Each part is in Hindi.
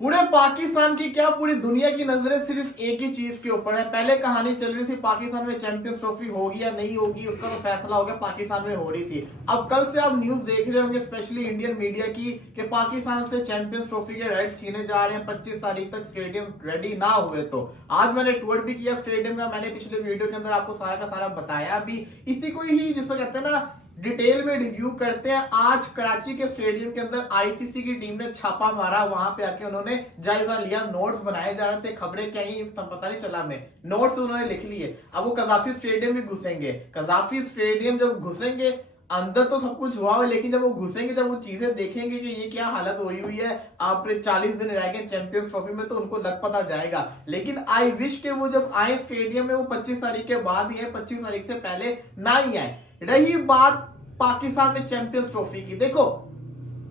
पूरे पाकिस्तान की क्या पूरी दुनिया की नजरें सिर्फ एक ही चीज के ऊपर है। पहले कहानी चल रही थी पाकिस्तान में चैंपियंस ट्रॉफी होगी या नहीं होगी, उसका तो फैसला हो गया, पाकिस्तान में हो रही थी। अब कल से आप न्यूज देख रहे होंगे स्पेशली इंडियन मीडिया की कि पाकिस्तान से चैंपियंस ट्रॉफी के राइट्स छीने जा रहे हैं 25 तारीख तक स्टेडियम रेडी ना हुए तो। आज मैंने टूर भी किया स्टेडियम का, मैंने पिछले वीडियो के अंदर आपको सारा का सारा बताया भी। इसी को ही जिसको कहते हैं ना डिटेल में रिव्यू करते हैं। आज कराची के स्टेडियम के अंदर आईसीसी की टीम ने छापा मारा, वहां पे आके उन्होंने जायजा लिया, नोट्स बनाए जा रहे थे, खबरें क्या ही पता नहीं चला, हमें नोट्स उन्होंने लिख लिए। अब वो कजाफी स्टेडियम भी घुसेंगे, कजाफी स्टेडियम जब घुसेंगे अंदर तो सब कुछ हुआ है, लेकिन जब वो घुसेंगे, जब वो चीजें देखेंगे कि ये क्या हालत हो रही हुई है, आप 40 दिन रह गए चैंपियंस ट्रॉफी में, तो उनको लग पता जाएगा। लेकिन आई विश के वो जब आए स्टेडियम में वो 25 तारीख के बाद ही है, 25 तारीख से पहले ना ही आए। रही बात पाकिस्तान में चैंपियंस ट्रॉफी की, देखो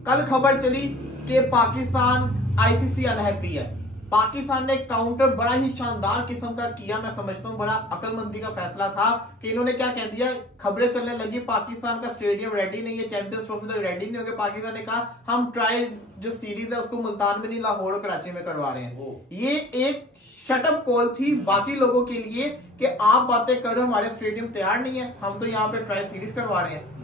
कल खबर चली कि पाकिस्तान आईसीसी अनहैप्पी है। पाकिस्तान ने काउंटर बड़ा ही शानदार किस्म का किया, मैं समझता हूं बड़ा अकलमंदी का फैसला था कि इन्होंने क्या कह दिया, खबरें चलने लगी पाकिस्तान का स्टेडियम रेडी नहीं है, चैंपियंस ट्रॉफी तक रेडी नहीं हो गया। पाकिस्तान ने कहा हम ट्रायल जो सीरीज है उसको मुल्तान में नहीं, लाहौर और कराची में करवा रहे हैं। ये एक शटअप कॉल थी बाकी लोगों के लिए कि आप बातें करो, हमारे स्टेडियम तैयार नहीं है, हम तो यहाँ पे ट्रायल सीरीज करवा रहे हैं।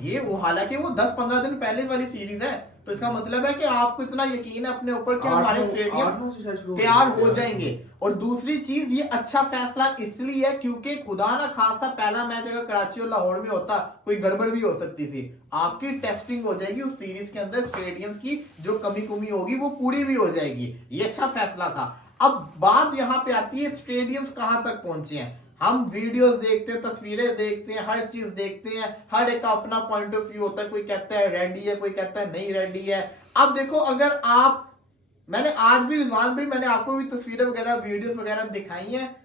ये वो हालांकि वो 10-15 दिन पहले वाली सीरीज है, तो इसका मतलब है कि आपको इतना यकीन है अपने ऊपर कि हमारे स्टेडियम तैयार हो जाएंगे। और दूसरी चीज, ये अच्छा फैसला इसलिए है क्योंकि खुदा ना खासा पहला मैच अगर कराची और लाहौर में होता, कोई गड़बड़ भी हो सकती थी। आपकी टेस्टिंग हो जाएगी उस सीरीज के अंदर, स्टेडियम्स की जो कमी कुमी होगी वो पूरी भी हो जाएगी। ये अच्छा फैसला था। अब बात यहाँ पे आती है स्टेडियम्स कहां तक पहुंचे हैं। हम वीडियोस देखते हैं, तस्वीरें देखते हैं, हर चीज देखते हैं, हर एक का अपना पॉइंट ऑफ व्यू होता है। कोई कहता है रेडी है, कोई कहता है नहीं रेडी है। अब देखो, अगर आप, मैंने आज भी रिजवान भाई, मैंने आपको भी तस्वीरें वगैरह वीडियोस वगैरह दिखाई हैं।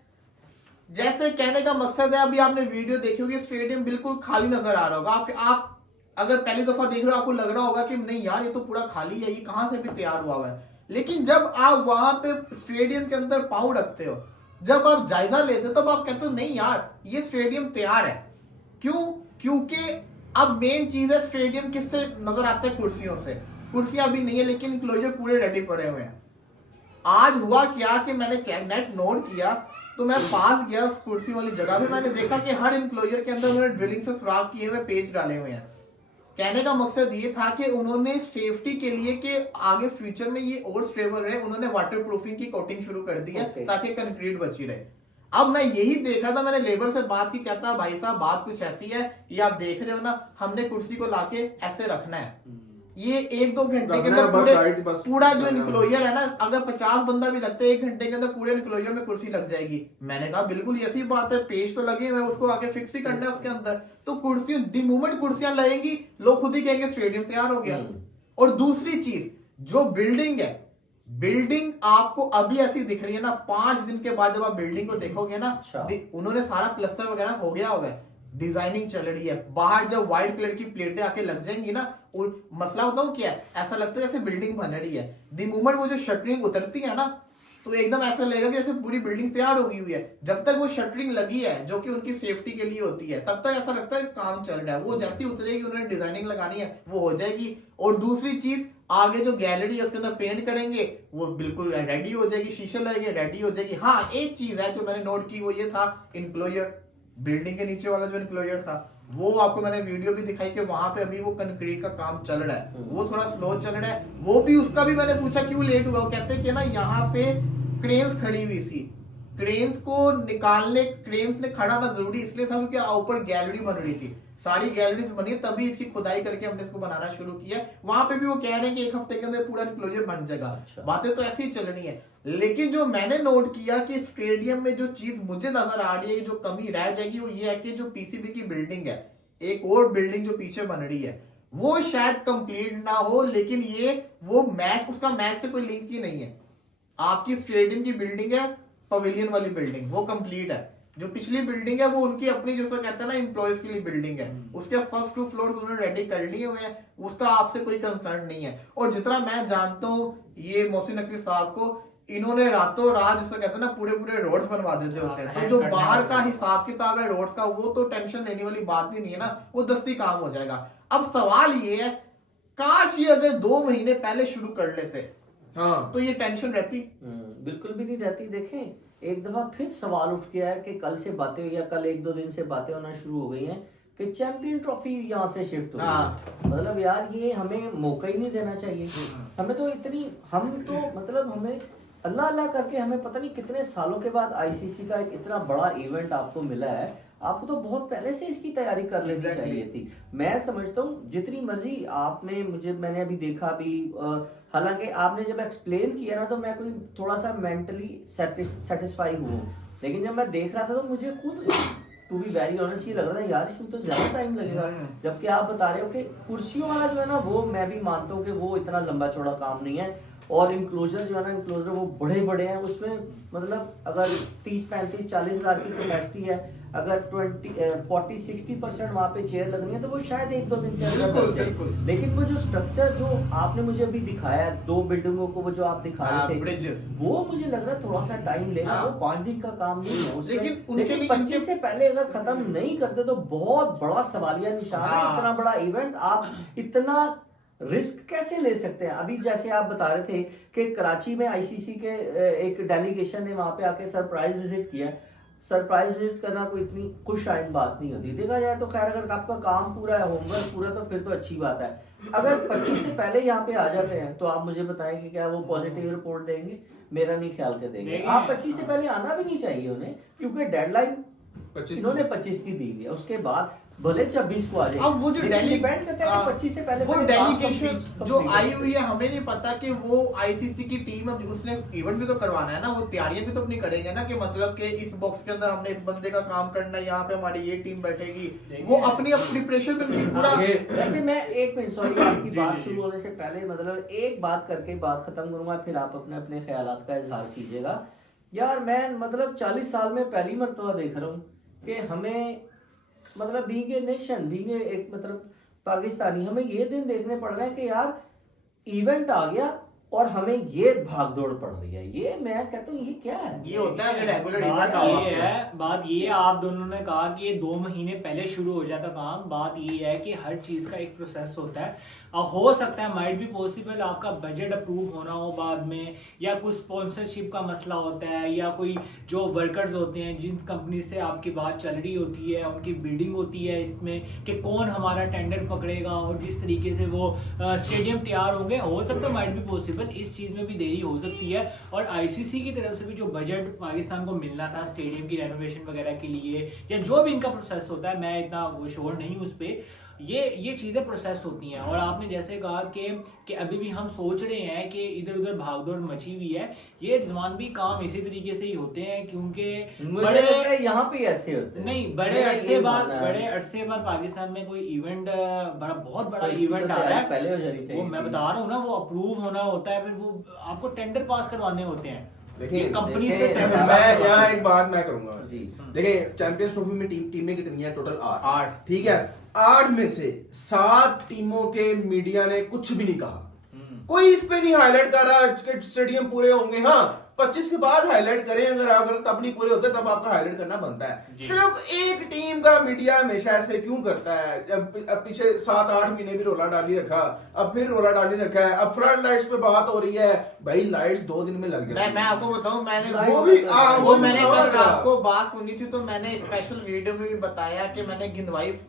जैसे कहने का मकसद है, अभी आपने वीडियो देखी होगी, स्टेडियम बिल्कुल खाली नजर आ रहा होगा। आप अगर पहली दफा देख रहे हो आपको लग रहा होगा कि नहीं यार ये तो पूरा खाली है, ये कहां से भी तैयार हुआ है। लेकिन जब आप वहां पे स्टेडियम के अंदर पांव रखते हो, जब आप जायजा लेते हो, तब आप कहते हो नहीं यार ये स्टेडियम तैयार है। क्यों? क्योंकि अब मेन चीज है, स्टेडियम किससे नजर आता है? कुर्सियों से। कुर्सियां अभी नहीं है लेकिन इंक्लोजर पूरे रेडी पड़े हुए हैं। आज हुआ क्या कि मैंने नेट नोट किया, तो मैं पास गया उस कुर्सी वाली जगह पे, मैंने देखा कि हर इंक्लोजर के अंदर उन्होंने ड्रिलिंग से सुराख किए हुए पेज डाले हुए हैं। कहने का मकसद ये था कि उन्होंने सेफ्टी के लिए कि आगे फ्यूचर में ये और स्टेबल रहे, उन्होंने वाटर प्रूफिंग की कोटिंग शुरू कर दी है ताकि कंक्रीट बची रहे। अब मैं यही देख रहा था, मैंने लेबर से बात की, कहता भाई साहब बात कुछ ऐसी है, ये आप देख रहे हो ना, हमने कुर्सी को लाके ऐसे रखना है, ये 1-2 घंटे के अंदर पूरा जो इनक्लोजर है ना, अगर 50 बंदा भी लगता है 1 घंटे के अंदर पूरे इनक्लोजर में कुर्सी लग जाएगी। मैंने कहा बिल्कुल ऐसी बात है, पेज तो लगे हुए, उसको आके फिक्स ही करना है उसके अंदर। तो कुर्सी दी मोमेंट कुर्सियां लगेंगी, लोग खुद ही कहेंगे स्टेडियम तैयार हो गया। और दूसरी चीज, जो बिल्डिंग है, बिल्डिंग आपको अभी ऐसी दिख रही है ना, 5 दिन के बाद जब आप बिल्डिंग को देखोगे ना, उन्होंने सारा प्लस्तर वगैरह हो गया हुआ है, डिजाइनिंग चल रही है। बाहर जब व्हाइट कलर की प्लेटें आके लग जाएंगी ना, और मसला बताऊं क्या है, ऐसा लगता है जैसे बिल्डिंग बन रही है। दी मोमेंट वो जो शटरिंग उतरती है ना, तो एकदम ऐसा लगेगा कि जैसे पूरी बिल्डिंग तैयार हो गई हुई है। जब तक वो शटरिंग लगी है जो कि उनकी सेफ्टी के लिए होती है, तब तक ऐसा लगता है काम चल रहा है। वो जैसी उतरेगी, उन्होंने डिजाइनिंग लगानी है, वो हो जाएगी। और दूसरी चीज, आगे जो गैलरी है उसके अंदर पेंट करेंगे, वो बिल्कुल रेडी हो जाएगी, शीशे लगेंगे, रेडी हो जाएगी। हाँ, एक चीज है जो मैंने नोट की, वो ये था इंक्लोजर, बिल्डिंग के नीचे वाला जो इंक्लोजर था, वो आपको मैंने वीडियो भी दिखाई कि वहां पे अभी वो कंक्रीट का काम चल रहा है, वो थोड़ा स्लो चल रहा है। वो भी, उसका भी मैंने पूछा क्यों लेट हुआ, वो कहते हैं कि ना यहाँ पे क्रेन्स खड़ी हुई थी, क्रेन्स को निकालने, क्रेन्स ने खड़ा ना जरूरी इसलिए था क्योंकि ऊपर गैलरी बन रही थी, सारी गैलरीज बनी, तभी इसकी खुदाई करके हमने इसको बनाना शुरू किया। वहां पे भी वो कह रहे हैं कि 1 हफ्ते के अंदर पूरा इंक्लोजर बन जाएगा। अच्छा। बातें तो ऐसी ही चल रही है। लेकिन जो मैंने नोट किया कि स्टेडियम में जो चीज मुझे नजर आ रही है, जो कमी रह जाएगी, वो ये है कि जो पीसीबी की बिल्डिंग है, एक और बिल्डिंग जो पीछे बन रही है, वो शायद कंप्लीट ना हो। लेकिन ये वो मैच, उसका मैच से कोई लिंक ही नहीं है। आपकी स्टेडियम की बिल्डिंग है, पवेलियन वाली बिल्डिंग, वो कंप्लीट है। जो पिछली बिल्डिंग है वो उनकी अपनी, जैसा कहते हैं ना एम्प्लॉयज के लिए बिल्डिंग है, उसके फर्स्ट 2 फ्लोर्स उन्होंने रेडी कर लिए हुए हैं, उसका आपसे कोई कंसर्न नहीं है। और जितना मैं जानता हूँ ये मोहसिन नकवी साहब को, इन्होंने रातों रात, जिसको कहते हैं ना, पूरे रोड्स बनवा देते होते हैं। तो जो बाहर का हिसाब किताब है रोड्स का, वो तो टेंशन लेने वाली बात ही नहीं है ना, वो दस्ती काम हो जाएगा। अब सवाल ये है, काश ये अगर 2 महीने पहले शुरू कर लेते, तो ये टेंशन रहती? बिल्कुल भी नहीं रहती। देखें एक दफा फिर सवाल उठ गया है कि कल से बातें या कल 1-2 दिन से बातें होना शुरू हो गई हैं कि चैंपियन ट्रॉफी यहाँ से शिफ्ट हो गई। मतलब यार ये हमें मौका ही नहीं देना चाहिए। हमें तो हमें अल्लाह अल्लाह करके हमें पता नहीं कितने सालों के बाद आईसीसी का एक इतना बड़ा इवेंट आपको मिला है। आपको तो बहुत पहले से इसकी तैयारी कर लेनी चाहिए थी। मैं समझता हूँ जितनी मर्जी मैंने अभी देखा भी, हालांकि आपने जब एक्सप्लेन किया ना तो मैं कोई थोड़ा सा मेंटली सेटिस्फाई हुआ, लेकिन जब मैं देख रहा था तो मुझे खुद टू बी वेरी ऑनेस्ट ये लग रहा था यार इसमें तो ज्यादा टाइम लगेगा। जबकि आप बता रहे हो कि कुर्सियों वाला जो है ना वो मैं भी मानता हूँ कि वो इतना लंबा चौड़ा काम नहीं है, और इंक्लोजर जो है ना इंक्लोजर वो बड़े बड़े हैं। उसमें मतलब अगर 30-35-40 हज़ार की कैपेसिटी है, अगर 40-60% वहाँ पे चेयर लगनी है तो वो शायद 1-2 दिन के अंदर लग जाए। लेकिन वो जो स्ट्रक्चर जो आपने मुझे अभी दिखाया है 2 बिल्डिंगों को, वो जो आप दिखा रहे थे वो मुझे लग रहा है थोड़ा सा टाइम लेगा। वो 5 दिन का काम नहीं है। लेकिन 25 से पहले अगर खत्म नहीं करते तो बहुत बड़ा सवालिया निशान है। इतना बड़ा इवेंट आप इतना रिस्क कैसे ले सकते हैं? अभी जैसे आप बता रहे थे कि कराची में आईसीसी के एक डेलीगेशन ने वहां पे आके सरप्राइज विजिट किया। सरप्राइज विजिट करना कोई इतनी खुशआइंद बात नहीं होती। देखा जाए तो खैर अगर आपका काम पूरा है, होमवर्क पूरा, तो फिर तो अच्छी बात है। अगर 25 से पहले यहाँ पे आ जाते हैं तो आप मुझे बताएं कि क्या वो पॉजिटिव रिपोर्ट देंगे? मेरा नहीं ख्याल के देंगे। आप 25 से पहले आना भी नहीं चाहिए उन्हें, क्योंकि डेडलाइन इन्होंने 25 की दी है। उसके बाद भले 26 को आ जाए। अब वो जो डिपेंड करता है कि 25 से पहले वो डेलीगेशन जो आई हुई है, हमें नहीं पता कि वो आईसीसी की टीम उसने इवेंट भी तो करवाना है ना, वो तैयारियां भी तो अपनी करेंगे ना कि मतलब कि इस बॉक्स के अंदर हमने इस बंदे का काम करना है, यहाँ पे हमारी ये टीम बैठेगी, वो अपनी प्रिपरेशन में पूरा। वैसे मैं एक मिनट सॉरी आपकी बात शुरू होने से पहले मतलब एक बात करके बात खत्म करूंगा, फिर आप अपने अपने ख्यालात का इजहार कीजिएगा। यार मैं मतलब 40 साल में पहली मर्तबा देख रहा हूँ कि हमें मतलब बीइंग ए नेशन, बीइंग एक मतलब पाकिस्तानी, हमें ये दिन देखने पड़ रहे हैं कि यार इवेंट आ गया और हमें ये भाग दौड़ पड़ रही है। ये मैं कहता हूँ ये क्या है? ये होता है रेगुलर इवेंट। बात ये आप दोनों ने कहा कि ये 2 महीने पहले शुरू हो जाता काम। बात ये है कि हर चीज का एक प्रोसेस होता है। हो सकता है माइट भी पॉसिबल आपका बजट अप्रूव होना हो बाद में, या कुछ स्पॉन्सरशिप का मसला होता है, या कोई जो वर्कर्स होते हैं जिन कंपनी से आपकी बात चल रही होती है उनकी बिल्डिंग होती है इसमें कि कौन हमारा टेंडर पकड़ेगा और जिस तरीके से वो स्टेडियम तैयार होंगे। हो सकता है माइट भी पॉसिबल इस चीज में भी देरी हो सकती है। और आईसीसी की तरफ से भी जो बजट पाकिस्तान को मिलना था स्टेडियम की रेनोवेशन वगैरह के लिए, या जो भी इनका प्रोसेस होता है, मैं इतना वो श्योर नहीं हूँ उस पर, ये चीजें प्रोसेस होती हैं। और आपने जैसे कहा कि अभी भी हम सोच रहे हैं कि इधर उधर भागदौड़ मची हुई है, ये जमान भी काम इसी तरीके से ही होते हैं, क्योंकि बड़े यहाँ पे ऐसे होते हैं। नहीं, बड़े अरसे बाद पाकिस्तान में कोई इवेंट बहुत बड़ा इवेंट आ रहा है, पहले हो जानी चाहिए। वो मैं बता रहा हूँ ना, वो अप्रूव होना होता है, फिर वो आपको टेंडर पास करवाने होते हैं कंपनी से। मैं यहाँ एक बात मैं करूंगा। देखिए चैंपियंस ट्रॉफी में टीमें कितनी है? टोटल 8। ठीक है, 8 में से 7 टीमों के मीडिया ने कुछ भी नहीं कहा। कोई इस पे नहीं हाईलाइट कर रहा कि स्टेडियम पूरे होंगे। हाँ 25 के बाद हाईलाइट करें, अगर तब नहीं पूरे होते तब आपका हाईलाइट करना बनता है। सिर्फ एक टीम का मीडिया हमेशा ऐसे क्यों करता है? अब पीछे 7-8 महीने भी रोला डाली रखा, अब फिर रोला डाली रखा है, अब फ्लड लाइट्स पे बात हो रही है। भाई लाइट्स 2 दिन में लग जाती। मैं आपको बताऊं, मैंने मैंने कल रात को बात सुनी थी तो मैंने स्पेशल वीडियो में भी बताया कि मैंने गिनवाई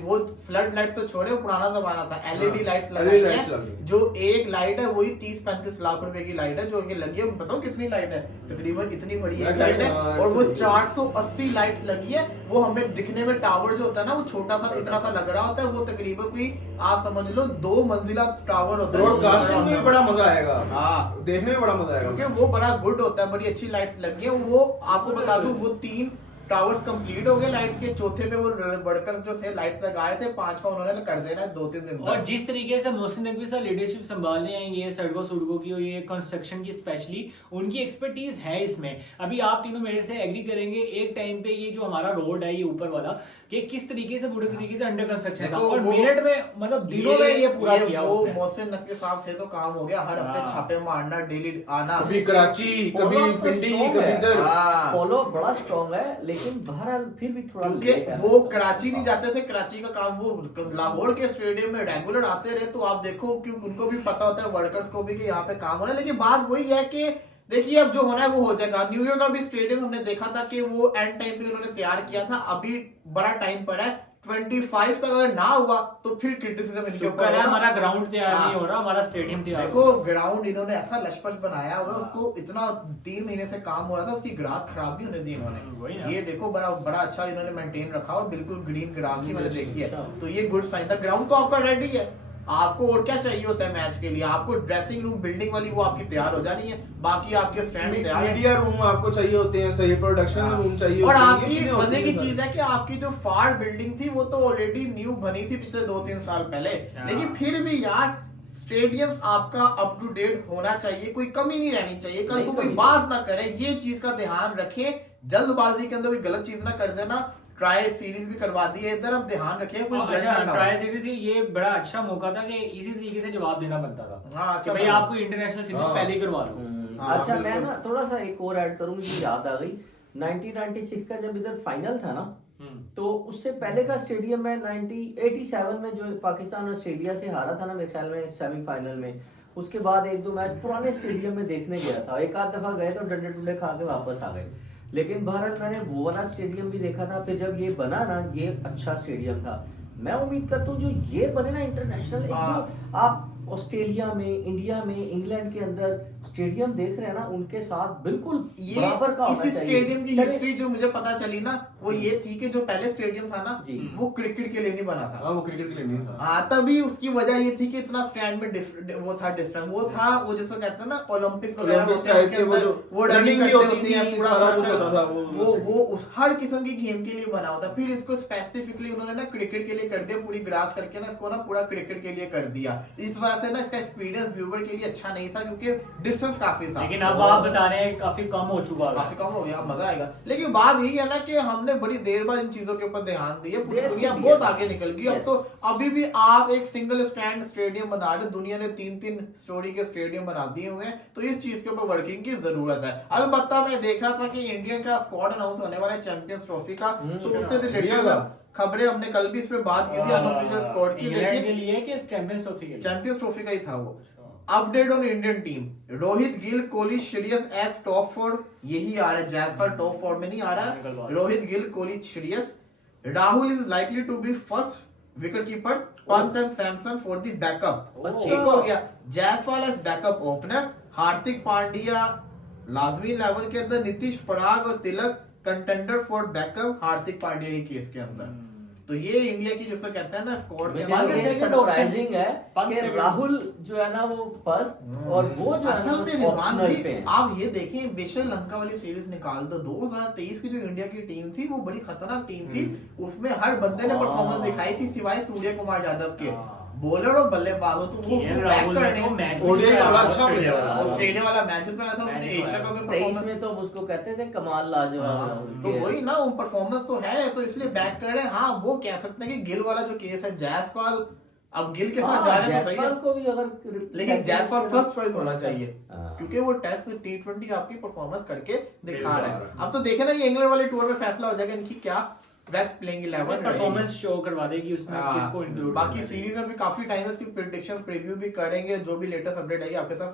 वो फ्लड लाइट्स तो छोड़े, वो पुराना जमाना था, एलईडी लाइट्स लगाई है। जो एक लाइट है वही 30-35 लाख रुपए की लाइट है जो कि लगी है। बताओ कितनी लाइट है? तकरीबन इतनी बड़ी एक लाइट है, और वो 480 लाइट्स लगी है। वो हमें दिखने में टावर जो होता है ना, वो छोटा सा इतना सा लग रहा होता है, वो तकरीबन कोई आप समझ लो 2 मंजिला टावर होता है। ब्रॉडकास्टिंग में बड़ा मजा आएगा, हाँ देखने में बड़ा मजा आएगा, क्योंकि वो बड़ा गुड होता है, बड़ी अच्छी लाइट्स लगी है। वो आपको बता दूं, वो 3 टावर्स कंप्लीट हो गए लाइट्स के, चौथे पे वो वर्कर्स जो थे लाइट्स लगाए थे, 5वां उन्होंने कर देना है 2-3 दिन। और जिस तरीके से मोहसिन नकवी सर लीडरशिप संभालने हैं ये सड़कों की और ये कंस्ट्रक्शन की, स्पेशली उनकी एक्सपर्टीज है इसमें। अभी आप तीनों मेरे से एग्री करेंगे, एक टाइम पे ये जो हमारा रोड है ये ऊपर वाला, कि किस तरीके से बुरे तरीके से अंडर कंस्ट्रक्शन था, और मिनट में मतलब दिनों में ये पूरा किया। वो मोहसिन नकवी साहब से तो काम हो गया, हर हफ्ते छापे मारना, डेली आना, कभी कराची, कभी पिंडी, कभी इधर। फॉलो बड़ा स्ट्रॉन्ग है। लेकिन बहरहाल फिर भी थोड़ा क्योंकि late है। वो कराची नहीं जाते थे, कराची का काम वो लाहौर के स्टेडियम में रेगुलर आते रहे, तो आप देखो कि उनको भी पता होता है वर्कर्स को भी कि यहाँ पे काम हो रहा है। लेकिन बात वही है कि देखिए अब जो होना है वो हो जाएगा। न्यूयॉर्क का भी स्टेडियम हमने देखा था कि वो एंड टाइम पे उन्होंने तैयार किया था, अभी बड़ा टाइम पड़ा है, 25 तक अगर ना हुआ तो फिर क्रिटिसिज्म इनके शुक्र ऊपर है होगा। हमारा ग्राउंड तैयार हाँ। नहीं हो रहा, हमारा स्टेडियम तैयार देखो हो रहा। ग्राउंड इन्होंने ऐसा लशपश बनाया हुआ है, उसको इतना 3 महीने से काम हो रहा था, उसकी ग्रास खराब नहीं होने दी वही इन्होंने। ना। ये देखो बड़ा बड़ा अच्छा इन्होंने मेंटेन रखा हुआ, बिल्कुल ग्रीन ग्रास की मैंने देखी है, अच्छा। तो ये गुड साइन था। ग्राउंड तो आपका रेडी है, आपको और क्या चाहिए होता है मैच के लिए? आपको ड्रेसिंग रूम बिल्डिंग वाली वो आपकी तैयार हो जानी है, बाकी आपके स्टैंड तैयार है। मीडिया रूम आपको चाहिए होते हैं, सही प्रोडक्शन रूम चाहिए और होते हैं, ये आपकी चीजें होती मजे की हैं चीज है कि आपकी जो फार बिल्डिंग थी वो तो ऑलरेडी न्यू बनी थी पिछले 2-3 साल पहले, हाँ। लेकिन फिर भी यार स्टेडियम आपका अप टू डेट होना चाहिए, कोई कमी नहीं रहनी चाहिए, कल नहीं को कोई कमी। बात ना करे, ये चीज का ध्यान रखें। जल्दबाजी के अंदर कोई गलत चीज ना कर देना। ट्राई सीरीज भी करवा दी है इधर, अब ध्यान रखें कोई अच्छा, गलत ना हो। ट्राई सीरीज ये बड़ा अच्छा मौका था कि इसी तरीके से जवाब देना बनता था हाँ, कि अच्छा भाई था। आपको इंटरनेशनल सीरीज हाँ। पहले ही करवा लो। हाँ, अच्छा मैं बिल्कुल। ना थोड़ा सा एक और ऐड करूँ, मुझे याद आ गई 1996 का जब इधर फाइनल था ना, तो उससे पहले का स्टेडियम में 1987 में जो पाकिस्तान ऑस्ट्रेलिया से हारा था ना मेरे ख्याल में सेमीफाइनल में, उसके बाद 1-2 मैच पुराने स्टेडियम में देखने गया था, एक आध दफा गए तो डंडे डुंडे खा के वापस आ गए। लेकिन बहरहाल मैंने वो वाला स्टेडियम भी देखा था, फिर जब ये बना ना, ये अच्छा स्टेडियम था। मैं उम्मीद करता हूँ जो ये बने ना इंटरनेशनल, जो आप ऑस्ट्रेलिया में, इंडिया में, इंग्लैंड के अंदर स्टेडियम देख रहे हैं ना, उनके साथ बिल्कुल ये बराबर का होना इसी चाहिए। स्टेडियम की चलिए, हिस्ट्री जो मुझे पता चली ना, वो ये थी कि जो पहले स्टेडियम था ना, जी। वो क्रिकेट के लिए नहीं बना था। हाँ, वो क्रिकेट के लिए नहीं था। हाँ, तभी उसकी वजह ये थी कि इतना स्टैंड में वो था डिस्टेंस, वो था वो जिसको कहते हैं ना ओलंपिक्स वगैरह ओलंपिक्स होते हैं, टाइप उसके के वो अंदर जो वो running रनिंग भी करते होती हैं, थी, पूरा सारा कुछ circle। होता था, वो उस हर किस्म की गेम के लिए बना होता। फिर इसको स्पेसिफिकली उन्होंने ना क्रिकेट के लिए कर दिया, पूरी ग्रास करके ना इसको ना पूरा क्रिकेट के लिए कर दिया। इस वजह से ना इसका एक्सपीरियंस व्यूअर के लिए अच्छा नहीं था, क्योंकि डिस्टेंस काफी था। लेकिन अब आप बता रहे हैं काफी कम हो चुका है। काफी कम हो गया, अब मजा आएगा। लेकिन बात यही है ना कि हमने बड़ी देर बाद इन चीजों के ऊपर ध्यान दिया, पूरी देर से दुनिया दिया। बहुत आगे निकल गई। अब Yes. तो अभी भी आप एक सिंगल स्टैंड स्टेडियम बना रहे, दुनिया ने 3-3 स्टोरी के स्टेडियम बना दिए हुए हैं, तो इस चीज के ऊपर वर्किंग की जरूरत है। अलबत्ता मैं देख रहा था कि इंडियन का स्क्वाड अनाउंस होने वाला है चैंपियंस ट्रॉफी का, तो उससे रिलेटेड इंडिया खबरें हमने कल भी इस पे बात की थी अनऑफिशियल स्क्वाड की, इंग्लैंड के लेकिन लिए कि चैंपियंस ट्रॉफी के लिए? चैंपियंस ट्रॉफी का ही था वो। Update on Indian team, Rohit Gill, Kohli, Shreyas as top 4, यही आ रहा है, जैसवाल टॉप 4 में नहीं आ रहा है। Rohit Gill, Kohli, Shreyas, Rahul is likely to be first wicket keeper, Pant and Samson for the backup. अच्छा। ठीक हो गया, Jaiswal as backup opener, Hardik Pandya लाजमी लेवल के अंदर, नीतीश पराग और Tilak contender for backup Hardik Pandya के केस के अंदर। तो ये इंडिया की जिसको कहते हैं ना स्क्वाड के मेरे पांच अंदर लिए second सरप्राइजिंग है पांच कि second। राहुल जो है ना वो फर्स्ट और वो जो है असल में ना रिजवान ऑप्शनल जी, पे है। आप ये देखें, श्रीलंका वाली सीरीज निकाल दो, 2023 की जो इंडिया की टीम थी वो बड़ी खतरनाक टीम थी, उसमें हर बंदे ने हाँ। परफॉर्मेंस दिखाई थी सिवाय सूर्य कुमार यादव के। हाँ। बॉलर और बल्लेबाज हो तो वो केएल बैक राहुल ने करने तो मैच ODI भी वाला खेला, अच्छा ऑस्ट्रेलिया player वाला। ऑस्ट्रेलिया वाला मैच में आया था, उसने मैच एशिया में कप में 23 परफॉर्मेंस, में तो हम उसको कहते थे कमाल लाजवाब हाँ, राहुल तो के। वही ना, वो परफॉर्मेंस तो है, तो इसलिए बैक कर रहे हैं। हाँ, वो कह सकते हैं कि गिल वाला जो केस है, जायसवाल अब गिल के साथ हाँ, जा रहे हैं तो सही जायसवाल है, को भी अगर लेकिन जायसवाल फर्स्ट चॉइस होना चाहिए, हाँ। क्योंकि वो टेस्ट T20 आपकी परफॉर्मेंस करके दिखा रहा है। बिल्कुल। अब तो देखे ना ये इंग्लैंड वाले टूर में फैसला हो जाएगा इनकी क्या बेस्ट प्लेइंग 11 परफॉर्मेंस शो करवा देगी उसमें किसको इंक्लूड बाकी सीरीज में भी काफी टाइम है, इसकी प्रेडिक्शन प्रीव्यू भी करेंगे, जो भी लेटेस्ट अपडेट आएगी आपके साथ